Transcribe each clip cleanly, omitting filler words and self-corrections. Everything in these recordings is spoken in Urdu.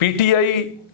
PTI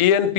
ANP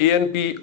ANP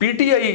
PTI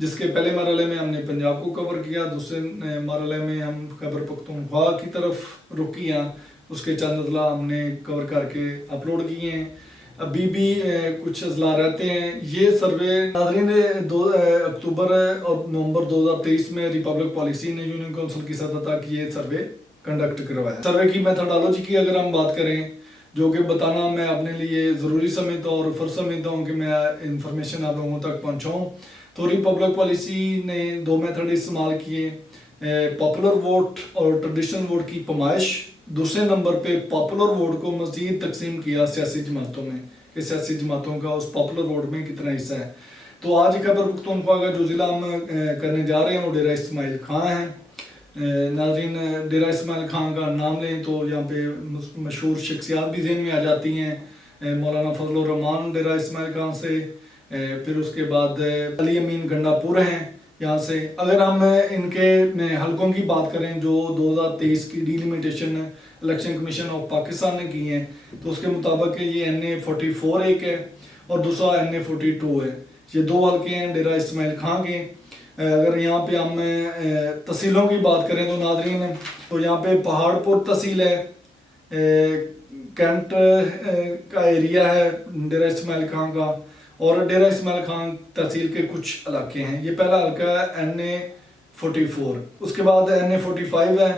جس کے پہلے مرحلے میں ہم نے پنجاب کو کور کیا، دوسرے مرحلے میں ہم خیبر پختونخوا کی طرف رخ کیا، اس کے چند اضلاع ہم نے کور کر کے اپلوڈ کیے ہیں، ابھی بھی کچھ اضلاع رہتے ہیں۔ یہ سروے ناظرین 2 اکتوبر اور نومبر 2023 میں ریپبلک پالیسی نے یونین کونسل کی صدر تک یہ سروے کنڈکٹ کروایا۔ سروے کی میتھڈالوجی کی اگر ہم بات کریں، جو کہ بتانا میں اپنے لیے ضروری سمجھتا ہوں اور فرض سمجھتا ہوں کہ میں انفارمیشن آپ لوگوں تک پہنچاؤں، تو ریپبلک پالیسی نے 2 میتھڈ استعمال کیے، پاپولر ووٹ اور ٹریڈیشنل ووٹ کی پیمائش، دوسرے نمبر پہ پاپولر ووٹ کو مزید تقسیم کیا سیاسی جماعتوں میں کہ سیاسی جماعتوں کا اس پاپولر ووٹ میں کتنا حصہ ہے۔ تو آج خیبر پختونخوا کا جو ضلع ہم کرنے جا رہے ہیں وہ ڈیرہ اسماعیل خان ہیں۔ ناظرین ڈیرہ اسماعیل خان کا نام لیں تو یہاں پہ مشہور شخصیات بھی ذہن میں آ جاتی ہیں، مولانا فضل الرحمان ڈیرہ اسماعیل خان سے، پھر اس کے بعد علی امین گنڈا پور ہیں یہاں سے۔ اگر ہم ان کے حلقوں کی بات کریں جو 2023 کی delimitation election commission of Pakistan نے کی ہیں، تو اس کے مطابق یہ NA44 ایک ہے اور دوسرا NA42 ہے۔ یہ 2 حلقے ہیں ڈیرہ اسماعیل خان کے۔ اگر یہاں پہ ہم تحصیلوں کی بات کریں تو ناظرین تو یہاں پہ پہاڑ پور تحصیل ہے، کینٹ کا ایریا ہے ڈیرہ اسماعیل خان کا، اور ڈیرہ اسماعیل خان تحصیل کے کچھ علاقے ہیں۔ یہ پہلا حلقہ ہے NA44۔ اس کے بعد NA45 ہے،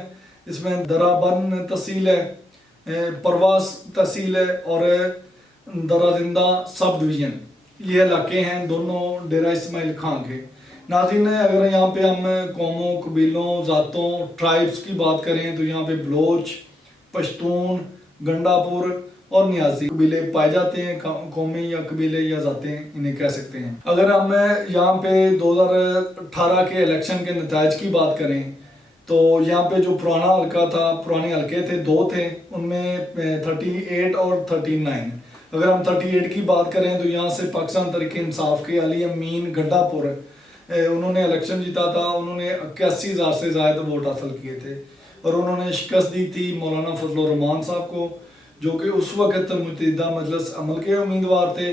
اس میں درہ بن تحصیل ہے، پرواز تحصیل ہے اور درہ زندہ سب ڈویژن۔ یہ علاقے ہیں دونوں ڈیرہ اسماعیل خان کے۔ ناظرین اگر یہاں پہ ہم قوموں، قبیلوں، ذاتوں، ٹرائبس کی بات کریں تو یہاں پہ بلوچ، پشتون، گنڈا پور اور نیازی قبیلے پائے جاتے ہیں، قومیں یا قبیلے یا ذاتیں انہیں کہہ سکتے ہیں۔ اگر ہم یہاں پہ 2018 کے الیکشن کے نتائج کی بات کریں تو یہاں پہ جو پرانا حلقہ تھا، پرانے حلقے تھے 2 تھے، ان میں 38 اور 39۔ اگر ہم 38 کی بات کریں تو یہاں سے پاکستان تحریک انصاف کے علی امین گنڈا پور انہوں نے الیکشن جیتا تھا، انہوں نے 81,000 سے زائد ووٹ حاصل کیے تھے اور انہوں نے شکست دی تھی مولانا فضل الرحمان صاحب کو، جو کہ اس وقت متحدہ مجلس عمل کے امیدوار تھے۔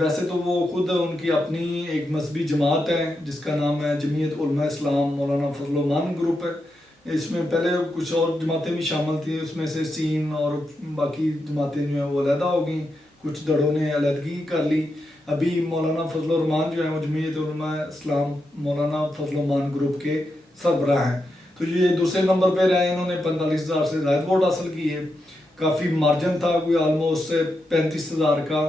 ویسے تو وہ خود ان کی اپنی ایک مذہبی جماعت ہے جس کا نام ہے جمعیت علماء اسلام مولانا فضل الرحمان گروپ ہے۔ اس میں پہلے کچھ اور جماعتیں بھی شامل تھیں، اس میں سے سین اور باقی جماعتیں جو ہیں وہ علیحدہ ہو گئیں، کچھ دڑوں نے علیحدگی کر لی۔ ابھی مولانا فضل الرحمان جو ہیں وہ جمعیت علماء اسلام مولانا فضل الرحمان گروپ کے سربراہ ہیں۔ تو یہ دوسرے نمبر پہ رہے، انہوں نے 45,000 سے زائد ووٹ حاصل کیے، کافی مارجن تھا، کوئی آلموسٹ 35,000 کا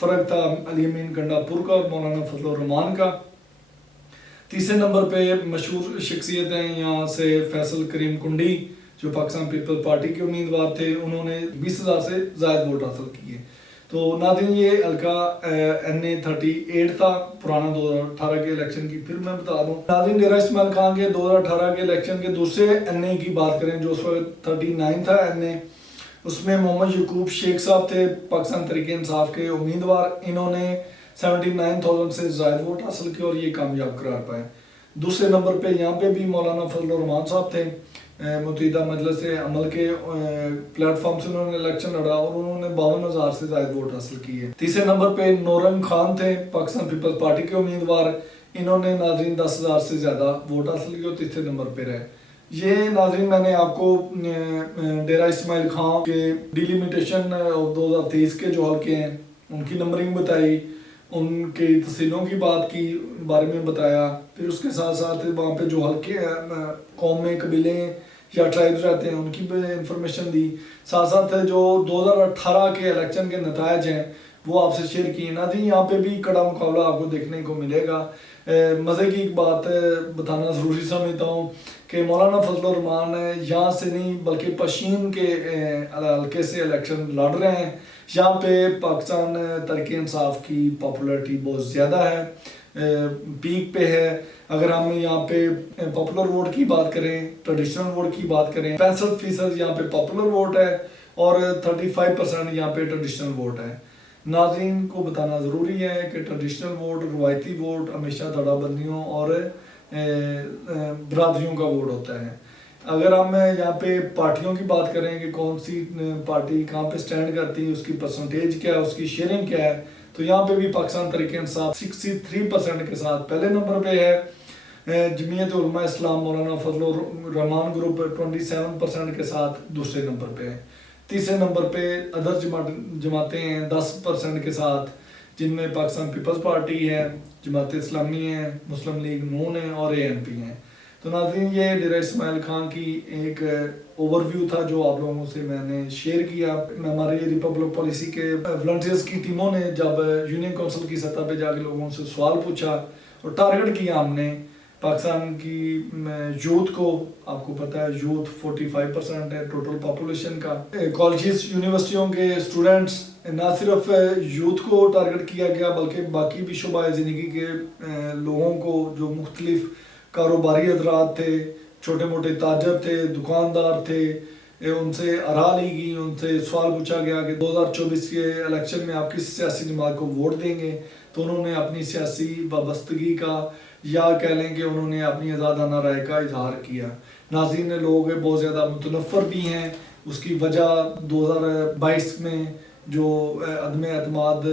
فرق تھا علی امین گنڈا پور کا اور مولانا فضل الرحمان کا۔ تیسرے نمبر پہ مشہور شخصیت ہیں یہاں سے فیصل کریم کنڈی جو پاکستان پیپل پارٹی کے امیدوار تھے، انہوں نے 20,000 سے زائد ووٹ حاصل کیے۔ تو ناظرین یہ حلقہ NA38 تھا پرانا 2018 کے الیکشن کی۔ پھر میں بتا دوں ناظرین ڈیرہ اسماعیل خان کے 2018 کے الیکشن کے دوسرے NA کی بات کریں جو اس وقت 39 تھا NA، اس میں محمد یعقوب شیخ صاحب تھے پاکستان تحریک انصاف کے امیدوار، انہوں نے 79,000 سے زائد ووٹ حاصل کیے اور یہ کامیاب قرار پائے۔ دوسرے نمبر پہ یہاں پہ بھی مولانا فضل الرحمان صاحب تھے، متحدہ مجلس عمل کے پلیٹ فارم سے انہوں نے الیکشن لڑا اور انہوں نے 52,000 سے زائد ووٹ حاصل کیے۔ تیسرے نمبر پہ نورنگ خان تھے پاکستان پیپل پارٹی کے امیدوار، انہوں نے ناظرین 10,000 سے زیادہ ووٹ حاصل کیے اور تیسرے نمبر پہ رہے۔ یہ ناظرین میں نے آپ کو ڈیرہ اسماعیل خان کے ڈیلیمیٹیشن 2023 کے جو حلقے ہیں ان کی نمبرنگ بتائی، ان کی تحصیلوں کی بارے میں بتایا، پھر اس کے ساتھ ساتھ وہاں پہ جو حلقے قومیں، قبیلے یا ٹرائبز رہتے ہیں ان کی بھی انفارمیشن دی، ساتھ ساتھ جو 2018 کے الیکشن کے نتائج ہیں وہ آپ سے شیئر کیے۔ ناظرین یہاں پہ بھی کڑا مقابلہ آپ کو دیکھنے کو ملے گا۔ مزے کی ایک بات بتانا ضروری سمجھتا ہوں کہ مولانا فضل الرحمان یہاں سے نہیں بلکہ پشین کے حلقے سے الیکشن لڑ رہے ہیں۔ یہاں پہ پاکستان تحریک انصاف کی پاپولیرٹی بہت زیادہ ہے، پیک پہ ہے۔ اگر ہم یہاں پہ پاپولر ووٹ کی بات کریں، ٹریڈیشنل ووٹ کی بات کریں، 65% یہاں پہ پاپولر ووٹ ہے اور 35% یہاں پہ ٹریڈیشنل ووٹ ہے۔ ناظرین کو بتانا ضروری ہے کہ ٹریڈیشنل ووٹ، روایتی ووٹ ہمیشہ دڑا بندیوں اور برادریوں کا ووٹ ہوتا ہے۔ اگر ہم یہاں پہ پارٹیوں کی بات کریں کہ کون سی پارٹی کہاں پہ سٹینڈ کرتی ہے، اس کی پرسنٹیج کیا ہے، اس کی شیئرنگ کیا ہے، تو یہاں پہ بھی پاکستان تحریک انصاف 63% کے ساتھ پہلے نمبر پہ ہے، جمعیت علماء اسلام مولانا فضل الرحمان گروپ 27% کے ساتھ دوسرے نمبر پہ ہے۔ تیسرے نمبر پہ ادر جماعتیں ہیں 10% کے ساتھ، جن میں پاکستان پیپلز پارٹی ہے، جماعت اسلامی ہے، مسلم لیگ نون ہے اور ANP ہیں۔ تو ناظرین یہ ڈیرہ اسماعیل خان کی ایک اوور ویو تھا جو آپ لوگوں سے میں نے شیئر کیا۔ ہماری ریپبلک پالیسی کے والنٹیئرز کی ٹیموں نے جب یونین کونسل کی سطح پہ جا کے لوگوں سے سوال پوچھا اور ٹارگٹ کیا ہم نے پاکستان کی یوتھ کو، آپ کو پتہ ہے یوتھ 45% ہے ٹوٹل پاپولیشن کا، کالجز یونیورسٹیوں کے اسٹوڈنٹس، نہ صرف یوتھ کو ٹارگٹ کیا گیا بلکہ باقی بھی شعبہ زندگی کے لوگوں کو جو مختلف کاروباری حضرات تھے، چھوٹے موٹے تاجر تھے، دکاندار تھے، ان سے آراء لی گئی، ان سے سوال پوچھا گیا کہ 2024 کے الیکشن میں آپ کس سیاسی جماعت کو ووٹ دیں گے، تو انہوں نے اپنی سیاسی وابستگی کا یا کہہ لیں کہ انہوں نے اپنی آزادانہ رائے کا اظہار کیا۔ ناظرین لوگ بہت زیادہ متنفر بھی ہیں، اس کی وجہ 2022 میں جو عدم اعتماد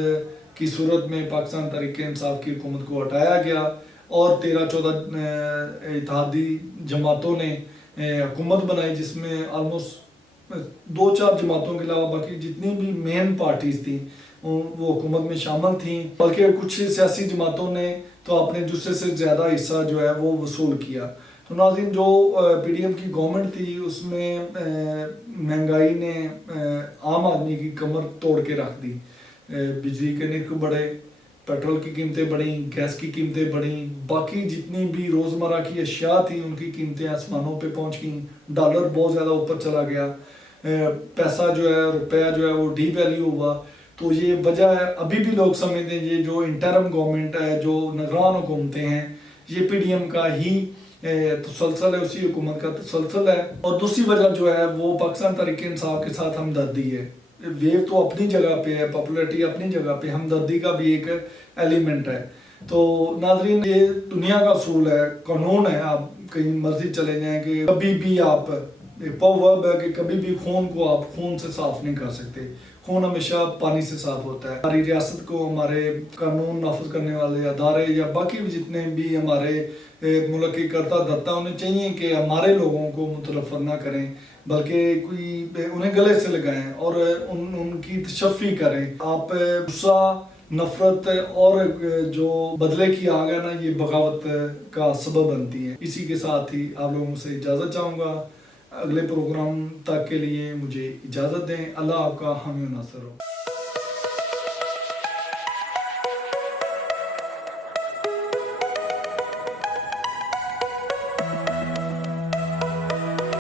کی صورت میں پاکستان تحریک انصاف کی حکومت کو ہٹایا گیا اور 13-14 اتحادی جماعتوں نے حکومت بنائی، جس میں آلموسٹ 2-4 جماعتوں کے علاوہ باقی جتنی بھی مین پارٹیز تھیں وہ حکومت میں شامل تھیں، بلکہ کچھ سیاسی جماعتوں نے تو اپنے جزے سے زیادہ حصہ جو ہے وہ وصول کیا۔ تو ناظرین جو PDM کی گورنمنٹ تھی اس میں مہنگائی نے عام آدمی کی کمر توڑ کے رکھ دی، بجلی کے نرخ بڑھے، پیٹرول کی قیمتیں بڑھیں، گیس کی قیمتیں بڑھیں، باقی جتنی بھی روزمرہ کی اشیاء تھیں ان کی قیمتیں آسمانوں پہ پہنچ گئیں، ڈالر بہت زیادہ اوپر چلا گیا، پیسہ جو ہے روپیہ جو ہے وہ ڈی ویلیو ہوا۔ تو یہ وجہ ہے، ابھی بھی لوگ سمجھتے ہیں یہ جو انٹرم گورنمنٹ ہے، جو نگران حکومتیں ہیں، یہ PDM کا ہی تسلسل ہے، اسی حکومت کا تسلسل ہے۔ اور دوسری وجہ جو ہے وہ پاکستان تحریک انصاف کے ساتھ ہمدردی ہے۔ ویو تو اپنی جگہ پہ ہے، پاپولیرٹی اپنی جگہ پہ، ہمدردی کا بھی ایک ایلیمنٹ ہے۔ تو ناظرین یہ دنیا کا اصول ہے، قانون ہے، آپ کہیں مرضی چلے جائیں کہ کبھی بھی آپ پاورب ہے کہ کبھی بھی خون کو آپ خون سے صاف نہیں کر سکتے، خون ہمیشہ پانی سے صاف ہوتا ہے۔ ہماری ریاست کو ہمارے قانون نافذ کرنے والے ادارے یا باقی بھی جتنے بھی ہمارے ملک کے کرتا دھرتا انہیں چاہیے کہ ہمارے لوگوں کو متنفر نہ کریں بلکہ انہیں گلے سے لگائیں اور ان کی تشفی کریں۔ آپ غصہ، نفرت اور جو بدلے کی آگ ہے نا، یہ بغاوت کا سبب بنتی ہے۔ اسی کے ساتھ ہی آپ لوگوں سے اجازت چاہوں گا، اگلے پروگرام تک کے لیے مجھے اجازت دیں۔ اللہ آپ کا حامی و ناصر ہو۔